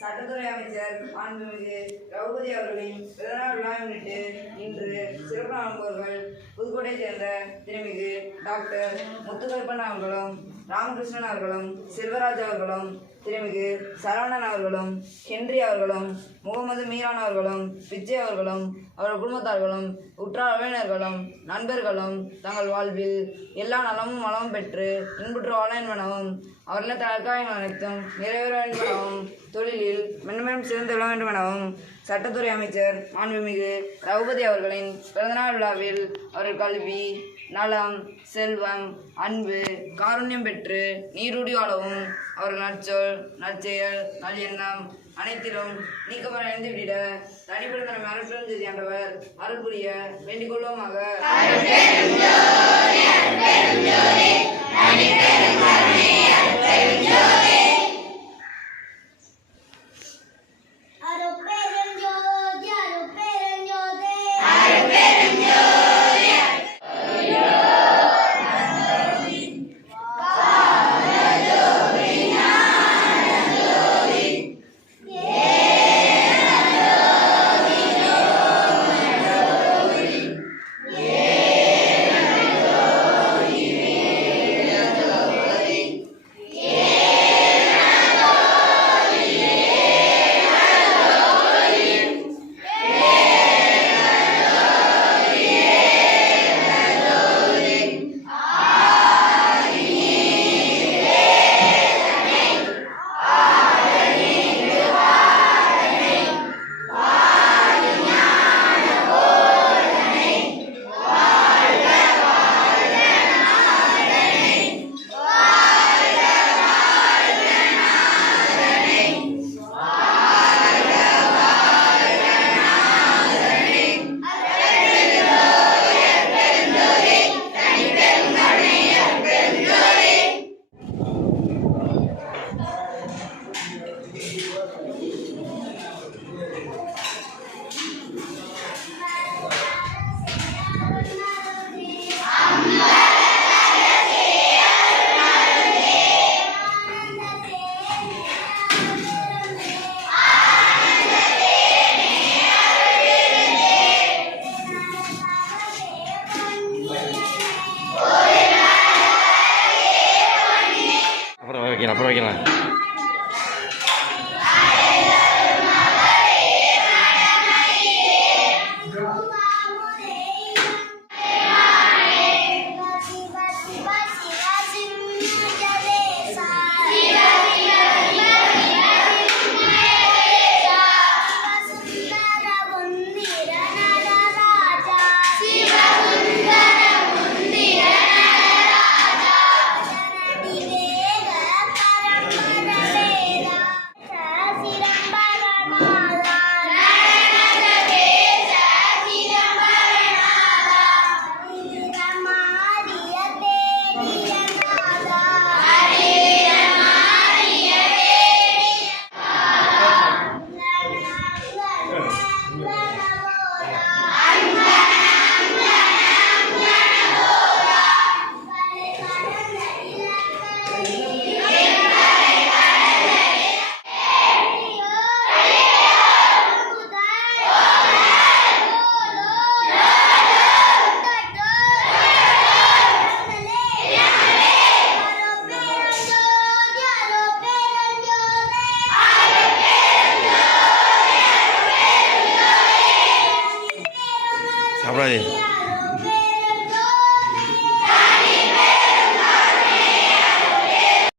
சட்டத்துறை அமைச்சர் மாண்புமிகு திரௌபதி அவர்களின் பிறந்தநாள் விழாவை முன்னிட்டு இன்று சிறப்பு நாள்பவர்கள் புதுக்கோட்டையை சேர்ந்த திருமிகு டாக்டர் முத்துகருப்பன் அவர்களும், ராமகிருஷ்ணன் அவர்களும், செல்வராஜ் அவர்களும், திருமிகு சரவணன் அவர்களும், ஹென்றி அவர்களும், முகமது மீரான் அவர்களும், விஜய் அவர்களும், அவர்கள் குடும்பத்தார்களும், உற்றார் உறவினர்களும், நண்பர்களும் தங்கள் வாழ்வில் எல்லா நலமும் வளமும் பெற்று இன்புற்று வாழ என்பனவும், அவர்களின் தற்காயங்கள் அனைத்தும் நிறைவேற வேண்டும் எனவும், தொழிலில் மென்மேலும் சிறந்து விட வேண்டும் எனவும் சட்டத்துறை அமைச்சர் மாண்புமிகு திரௌபதி அவர்களின் பிறந்தநாள் விழாவில் அவர்கள் கல்வி, நலம், செல்வம், அன்பு, காருண்யம் பெற்று நீரூடி வாழவும், அவர்கள் நற்சொல், நற்செயல், நல்லெண்ணம் அனைத்திலும் நீக்கப்பட இணைந்துவிட தனிப்பட்ட தன்மை அருட்பெரும் ஜோதி ஆண்டவர் அருள் புரிய வேண்டிக் கொள்வோமாக. அப்புறம் வைக்கலாம். சாப்பிடாதே.